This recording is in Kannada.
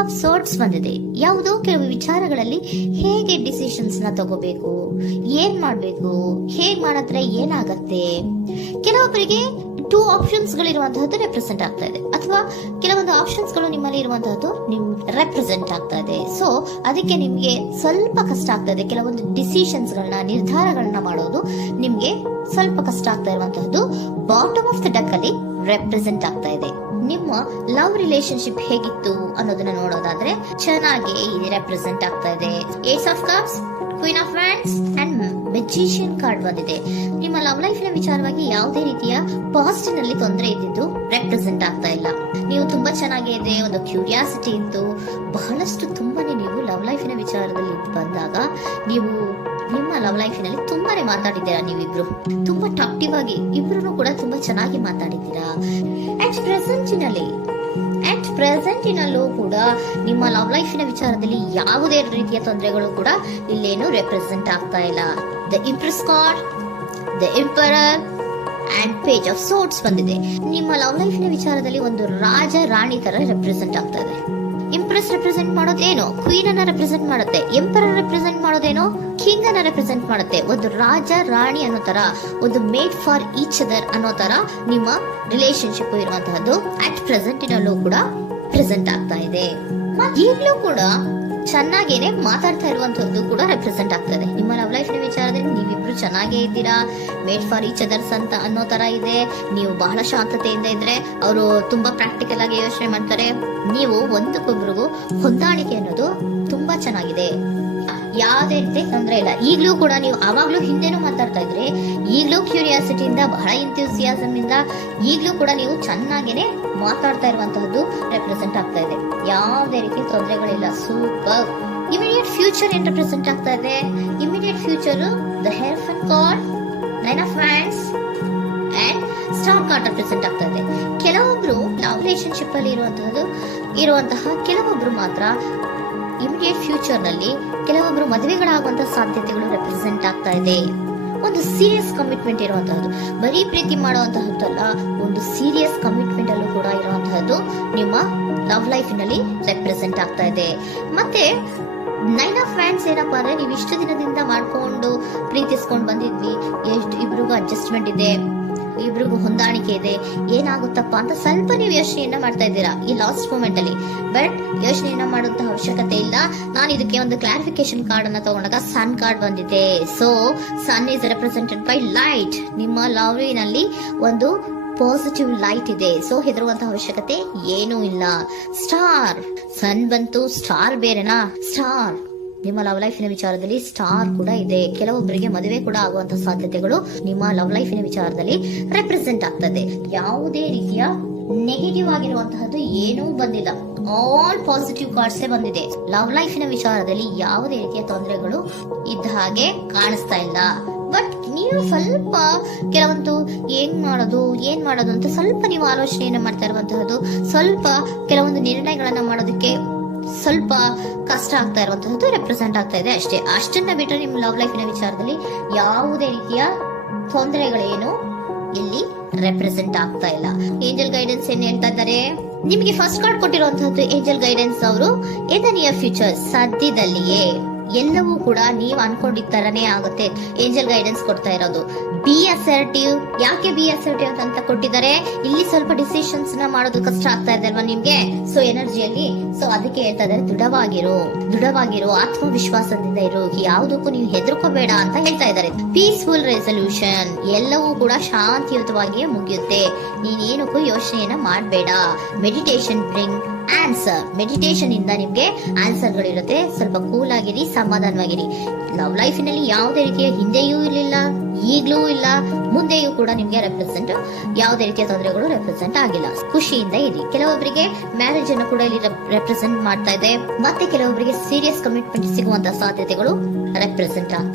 ಆಫ್ ಸೋರ್ಟ್ಸ್ ಬಂದಿದೆ. ಯಾವುದೋ ಕೆಲವು ವಿಚಾರಗಳಲ್ಲಿ ಹೇಗೆ ಡಿಸಿಷನ್ಸ್ ನ ತಗೋಬೇಕು, ಏನ್ ಮಾಡ್ಬೇಕು, ಹೇಗ್ ಮಾಡಿದ್ರೆ ಏನಾಗತ್ತೆ. ಕೆಲವೊಬ್ಬರಿಗೆ 2 ಆಪ್ಷನ್ಸ್ ಗಳಿರುವಂತಹದ್ದು ರೆಪ್ರೆಸೆಂಟ್ ಆಗ್ತಾ ಇದೆ, ಅಥವಾ ಕೆಲವೊಂದು ಆಪ್ಷನ್ಸ್ ಗಳು ನಿಮ್ಮಲ್ಲಿ ಇರುವಂತಹದ್ದು ರೆಪ್ರೆಸೆಂಟ್ ಆಗ್ತಾ ಇದೆ. ಸೊ ಅದಕ್ಕೆ ನಿಮ್ಗೆ ಸ್ವಲ್ಪ ಕಷ್ಟ ಆಗ್ತಾ ಇದೆ. ಕೆಲವೊಂದು ಡಿಸಿಷನ್ಸ್ ಗಳನ್ನ, ನಿರ್ಧಾರಗಳನ್ನ ಮಾಡೋದು ನಿಮ್ಗೆ ಸ್ವಲ್ಪ ಕಷ್ಟ ಆಗ್ತಾ ಇರುವಂತಹದ್ದು ಬಾಟಮ್ ಆಫ್ ದ ಡಕ್ ಅಲ್ಲಿ ರೆಪ್ರೆಸೆಂಟ್ ಆಗ್ತಾ ಇದೆ. ನಿಮ್ಮ ಲವ್ ರಿಲೇಶನ್ಶಿಪ್ ಹೇಗಿತ್ತು ಅನ್ನೋದನ್ನ ನೋಡೋದಾದ್ರೆ ಚೆನ್ನಾಗಿ ಇಲ್ಲಿ ರೆಪ್ರೆಸೆಂಟ್ ಆಗ್ತಾ ಇದೆ. Ace of cups, queen of wands and magician card ಬಂದಿದೆ. ನಿಮ್ಮ ಲವ್ ಲೈಫ್ ನ ವಿಚಾರವಾಗಿ ಯಾವುದೇ ರೀತಿಯ ಪಾಸಿಟಿವ್ ನಲ್ಲಿ ತೊಂದರೆ ಇದ್ದಿದ್ದು ರೆಪ್ರೆಸೆಂಟ್ ಆಗ್ತಾ ಇಲ್ಲ. ನೀವು ತುಂಬಾ ಚೆನ್ನಾಗಿದೆ, ಒಂದು ಕ್ಯೂರಿಯಾಸಿಟಿ ಇತ್ತು, ಬಹಳಷ್ಟು ತುಂಬಾನೇ ನೀವು ಲವ್ ಲೈಫಿನ ವಿಚಾರದಲ್ಲಿ ಬಂದಾಗ ನೀವು ನಿಮ್ಮ ಲವ್ ಲೈಫಿನಲ್ಲಿ ತುಂಬಾನೇ ಮಾತಾಡಿದ್ದೀರಾ. ನೀವಿಬ್ರು ತುಂಬಾ ಟಾಕ್ಟಿವ್ ಆಗಿ ಇಬ್ರು ಕೂಡ ತುಂಬಾ ಚೆನ್ನಾಗಿ ಮಾತಾಡಿದ್ದೀರಾ. ಅಟ್ ಪ್ರೆಸೆಂಟಿನಲ್ಲೂ ಕೂಡ ನಿಮ್ಮ ಲವ್ ಲೈಫಿನ ವಿಚಾರದಲ್ಲಿ ಯಾವುದೇ ರೀತಿಯ ತೊಂದರೆಗಳು ಕೂಡ ಇಲ್ಲೇನು ರೆಪ್ರೆಸೆಂಟ್ ಆಗ್ತಾ ಇಲ್ಲ. The Impress card, the emperor and page of swords ಬಂದಿದೆ. ನಿಮ್ಮ ಲವ್ ಲೈಫಿನ ವಿಚಾರದಲ್ಲಿ ಒಂದು ರಾಜ ರಾಣಿ ತರ ರೆಪ್ರೆಸೆಂಟ್ ಆಗ್ತಾ ಇದೆ. ಇಂಪ್ರೆಸ್ ರೆಪ್ರೆಸೆಂಟ್ ಮಾಡೋದೇನೋ ಕ್ವೀನ್ ಅನ್ನ ರೆಪ್ರೆಸೆಂಟ್ ಮಾಡುತ್ತೆ, ಎಂಪರರ್ ರೆಪ್ರೆಸೆಂಟ್ ಮಾಡೋದೇನೋ ಕಿಂಗ್ ಅನ್ನ ರೆಪ್ರೆಸೆಂಟ್ ಮಾಡುತ್ತೆ. ಒಂದು ರಾಜ ರಾಣಿ ಅನ್ನೋ ತರ, ಒಂದು ಮೇಡ್ ಫಾರ್ ಈಚ್ ಅದರ್ ಅನ್ನೋ ತರ ನಿಮ್ಮ ರಿಲೇಶನ್ಶಿಪ್ ಇರುವಂತಹದ್ದು ಅಟ್ ಪ್ರೆಸೆಂಟಿನಲ್ಲೂ ಕೂಡ ಪ್ರೆಸೆಂಟ್ ಆಗ್ತಾ ಇದೆ. ಈಗಲೂ ಕೂಡ ಚೆನ್ನಾಗೇನೆ ಮಾತಾಡ್ತಾ ಇರುವಂತಹದ್ದು ಕೂಡ ರೆಪ್ರೆಸೆಂಟ್ ಆಗ್ತದೆ. ನಿಮ್ಮ ಲವ್ ಲೈಫ್ ನ ವಿಚಾರದಲ್ಲಿ ನೀವಿಬ್ರು ಚೆನ್ನಾಗೇ ಇದ್ದೀರಾ, ಮೇಡ್ ಫಾರ್ ಈಚ್ ಅದರ್ಸ್ ಅಂತ ಅನ್ನೋ ತರ ಇದೆ. ನೀವು ಬಹಳ ಶಾಂತತೆಯಿಂದ ಇದ್ರೆ ಅವರು ತುಂಬಾ ಪ್ರಾಕ್ಟಿಕಲ್ ಆಗಿ ಯೋಚನೆ ಮಾಡ್ತಾರೆ. ನೀವು ಒಂದಕ್ಕೊಬ್ರಿಗೂ ಹೊಂದಾಣಿಕೆ ಅನ್ನೋದು ತುಂಬಾ ಚೆನ್ನಾಗಿದೆ, ಯಾವುದೇ ರೀತಿ ತೊಂದರೆ ಇಲ್ಲ. ಈಗಲೂ ಕೂಡ ನೀವು ಆವಾಗ್ಲೂ ಹಿಂದೆನೂ ಮಾತಾಡ್ತಾ ಇದ್ರಿ, ಈಗಲೂ ಕ್ಯೂರಿಯಾಸಿಟಿಯಿಂದ, ಬಹಳ ಇಂಥ್ಯೂಸಿಯಾಸಮ್ ಇಂದ ಈಗಲೂ ಕೂಡ ನೀವು ಚೆನ್ನಾಗೇನೆ ಮಾತಾಡ್ತಾ ಇರುವಂತಹದ್ದು ರೆಪ್ರೆಸೆಂಟ್ ಆಗ್ತಾ ಇದೆ. ಯಾವುದೇ ರೀತಿ ತೊಂದರೆಗಳಿಲ್ಲ, ಸೂಪರ್. ಇಮಿಡಿಯೇಟ್ ಫ್ಯೂಚರ್ ಏನ್ ರೆಪ್ರೆಸೆಂಟ್ ಆಗ್ತಾ ಇದೆ? Immediate future the hierophant card, nine of hands and star card represent ಆಗ್ತಾ ಇದೆ. ಕೆಲವೊಬ್ರು ಲವ್ ರಿಲೇಶನ್ಶಿಪ್ ಅಲ್ಲಿ ಇರುವಂತಹ ಕೆಲವೊಬ್ರು ಮಾತ್ರ ಇಮಿಡಿಯೇಟ್ ಫ್ಯೂಚರ್ ನಲ್ಲಿ ಕೆಲವೊಬ್ರು ಮದುವೆಗಳಾಗುವಂತಹ ಸಾಧ್ಯತೆಗಳು ರೆಪ್ರೆಸೆಂಟ್ ಆಗ್ತಾ ಇದೆ. ಒಂದು ಸೀರಿಯಸ್ ಕಮಿಟ್ಮೆಂಟ್ ಇರುವಂತಹದ್ದು, ಬರೀ ಪ್ರೀತಿ ಮಾಡುವಂತಹದ್ದಲ್ಲ, ಒಂದು ಸೀರಿಯಸ್ ಕಮಿಟ್ಮೆಂಟ್ ಅಲ್ಲೂ ಕೂಡ ಇರುವಂತಹದ್ದು ನಿಮ್ಮ ಲವ್ ಲೈಫ್ ನಲ್ಲಿ ರೆಪ್ರೆಸೆಂಟ್ ಆಗ್ತಾ ಇದೆ. ಮತ್ತೆ ನೈನ್ ಆಫ್ ಹ್ಯಾಂಡ್ಸ್ ಏನಪ್ಪಾ ಅಂದ್ರೆ, ನೀವು ಇಷ್ಟು ದಿನದಿಂದ ಮಾಡ್ಕೊಂಡು ಪ್ರೀತಿಸ್ಕೊಂಡು ಬಂದಿದ್ವಿ, ಇಬ್ರಿಗೂ ಅಡ್ಜಸ್ಟ್ಮೆಂಟ್ ಇದೆ, ಇಬ್ರಿಗೂ ಹೊಂದಾಣಿಕೆ ಇದೆ, ಏನಾಗುತ್ತಪ್ಪ ಅಂತ ಸ್ವಲ್ಪ ನೀವು ಯೋಚನೆಯನ್ನ ಮಾಡ್ತಾ ಇದ್ದೀರಾ ಈ ಲಾಸ್ಟ್ ಮೂಮೆಂಟ್ ಅಲ್ಲಿ. ಬಟ್ ಯೋಚನೆಯನ್ನ ಮಾಡುವಂತ ಅವಶ್ಯಕತೆ ಇಲ್ಲ. ನಾನು ಇದಕ್ಕೆ ಒಂದು ಕ್ಲಾರಿಫಿಕೇಶನ್ ಕಾರ್ಡ್ ಅನ್ನ ತಗೊಂಡಾಗ ಸನ್ ಕಾರ್ಡ್ ಬಂದಿದೆ. So sun is represented by light. ನಿಮ್ಮ ಲವ್ ನಲ್ಲಿ ಒಂದು ಪಾಸಿಟಿವ್ ಲೈಟ್ ಇದೆ. ಸೊ ಹೆದರುವಂತಹ ಅವಶ್ಯಕತೆ ಏನೂ ಇಲ್ಲ. ಸ್ಟಾರ್, ಸನ್ ಬಂತು, ಸ್ಟಾರ್ ಬೇರೆನಾ? ಸ್ಟಾರ್ ನಿಮ್ಮ ಲವ್ ಲೈಫಿನ ವಿಚಾರದಲ್ಲಿ ಸ್ಟಾರ್ ಕೂಡ ಇದೆ. ಕೆಲವೊಬ್ಬರಿಗೆ ಮದುವೆ ಕೂಡ ಆಗುವಂತಹ ಸಾಧ್ಯತೆಗಳು ನಿಮ್ಮ ಲವ್ ಲೈಫಿನ ವಿಚಾರದಲ್ಲಿ ರೆಪ್ರೆಸೆಂಟ್ ಆಗ್ತದೆ. ಯಾವುದೇ ರೀತಿಯ ನೆಗೆಟಿವ್ ಆಗಿರುವಂತಹದ್ದು ಏನೂ ಬಂದಿಲ್ಲ, ಆಲ್ ಪಾಸಿಟಿವ್ ಕಾರ್ಡ್ಸ್ ಬಂದಿದೆ. ಲವ್ ಲೈಫಿನ ವಿಚಾರದಲ್ಲಿ ಯಾವುದೇ ರೀತಿಯ ತೊಂದರೆಗಳು ಇದ್ದ ಹಾಗೆ ಕಾಣಿಸ್ತಾ ಇಲ್ಲ. ಬಟ್ ನೀವು ಸ್ವಲ್ಪ ಕೆಲವೊಂದು ಏನ್ ಮಾಡೋದು ಅಂತ ಸ್ವಲ್ಪ ನೀವು ಆಲೋಚನೆಯನ್ನ ಮಾಡ್ತಾ ಇರುವಂತಹದ್ದು, ಸ್ವಲ್ಪ ಕೆಲವೊಂದು ನಿರ್ಣಯಗಳನ್ನ ಮಾಡೋದಕ್ಕೆ ಸ್ವಲ್ಪ ಕಷ್ಟ ಆಗ್ತಾ ಇರುವಂತಹದ್ದು ರೆಪ್ರೆಸೆಂಟ್ ಆಗ್ತಾ ಇದೆ ಅಷ್ಟೇ. ಅಷ್ಟನ್ನ ಬಿಟ್ಟರೆ ನಿಮ್ಮ ಲವ್ ಲೈಫಿನ ವಿಚಾರದಲ್ಲಿ ಯಾವುದೇ ರೀತಿಯ ತೊಂದರೆಗಳೇನು ಇಲ್ಲಿ ರೆಪ್ರೆಸೆಂಟ್ ಆಗ್ತಾ ಇಲ್ಲ. ಏಂಜಲ್ ಗೈಡೆನ್ಸ್ ಏನ್ ಹೇಳ್ತಾ ಇದ್ದಾರೆ? ನಿಮಗೆ ಫಸ್ಟ್ ಕಾರ್ಡ್ ಕೊಟ್ಟಿರುವಂತಹದ್ದು ಏಂಜಲ್ ಗೈಡೆನ್ಸ್ ಅವರು ಇನ್ ದ ನಿಯರ್ ಫ್ಯೂಚರ್, ಸದ್ಯದಲ್ಲಿಯೇ ಎಲ್ಲವೂ ಕೂಡ ನೀವು ಅನ್ಕೊಂಡಿದ್ದ ತರನೇ ಆಗುತ್ತೆ. ಏಂಜಲ್ ಗೈಡೆನ್ಸ್ ಕೊಡ್ತಾ ಇರೋದು ಬಿ ಅಸರ್ಟಿವ್. ಯಾಕೆ ಬಿ ಅಸರ್ಟಿವ್ ಅಂತ ಕೊಟ್ಟಿದ್ದಾರೆ? ಇಲ್ಲಿ ಸ್ವಲ್ಪ ಡಿಸಿಷನ್ಸ್ ನ ಮಾಡೋದು ಕಷ್ಟ ಆಗ್ತಾ ಇದೆ ಅಲ್ವಾ ನಿಮ್ಗೆ, ಸೊ ಎನರ್ಜಿಯಲ್ಲಿ. ಸೊ ಅದಕ್ಕೆ ಹೇಳ್ತಾ ಇದ್ದಾರೆ ದೃಢವಾಗಿರೋ ಆತ್ಮವಿಶ್ವಾಸದಿಂದ ಇರೋ, ಯಾವುದಕ್ಕೂ ನೀವು ಹೆದರ್ಕೋಬೇಡ ಅಂತ ಹೇಳ್ತಾ ಇದ್ದಾರೆ. ಪೀಸ್ಫುಲ್ ರೆಸಲ್ಯೂಷನ್, ಎಲ್ಲವೂ ಕೂಡ ಶಾಂತಿಯುತವಾಗಿಯೇ ಮುಗಿಯುತ್ತೆ, ನೀನೇನಕ್ಕೂ ಯೋಚನೆಯನ್ನ ಮಾಡಬೇಡ. ಮೆಡಿಟೇಷನ್ ಬ್ರಿಂಗ್ ಆನ್ಸರ್, ಮೆಡಿಟೇಷನ್ ಇಂದ ನಿಮ್ಗೆ ಆನ್ಸರ್ ಗಳಿರುತ್ತೆ. ಸ್ವಲ್ಪ ಕೂಲ್ ಆಗಿರಿ, ಸಮಾಧಾನವಾಗಿರಿ. ಲವ್ ಲೈಫಿನಲ್ಲಿ ಯಾವುದೇ ರೀತಿಯ ಹಿಂದೆಯೂ ಇರಲಿಲ್ಲ, ಈಗ್ಲೂ ಇಲ್ಲ, ಮುಂದೆಯೂ ಕೂಡ ನಿಮ್ಗೆ ಯಾವುದೇ ರೀತಿಯ ತೊಂದರೆಗಳು ರೆಪ್ರೆಸೆಂಟ್ ಆಗಿಲ್ಲ. ಖುಷಿಯಿಂದ ಇರಿ. ಕೆಲವೊಬ್ಬರಿಗೆ ಮ್ಯಾರೇಜ್ ಅನ್ನು ಕೂಡ ಇಲ್ಲಿ ರೆಪ್ರೆಸೆಂಟ್ ಮಾಡ್ತಾ ಇದೆ. ಮತ್ತೆ ಕೆಲವೊಬ್ಬರಿಗೆ ಸೀರಿಯಸ್ ಕಮಿಟ್ಮೆಂಟ್ ಸಿಗುವಂತಹ ಸಾಧ್ಯತೆಗಳು ರೆಪ್ರೆಸೆಂಟ್ ಆಗ್ತಾ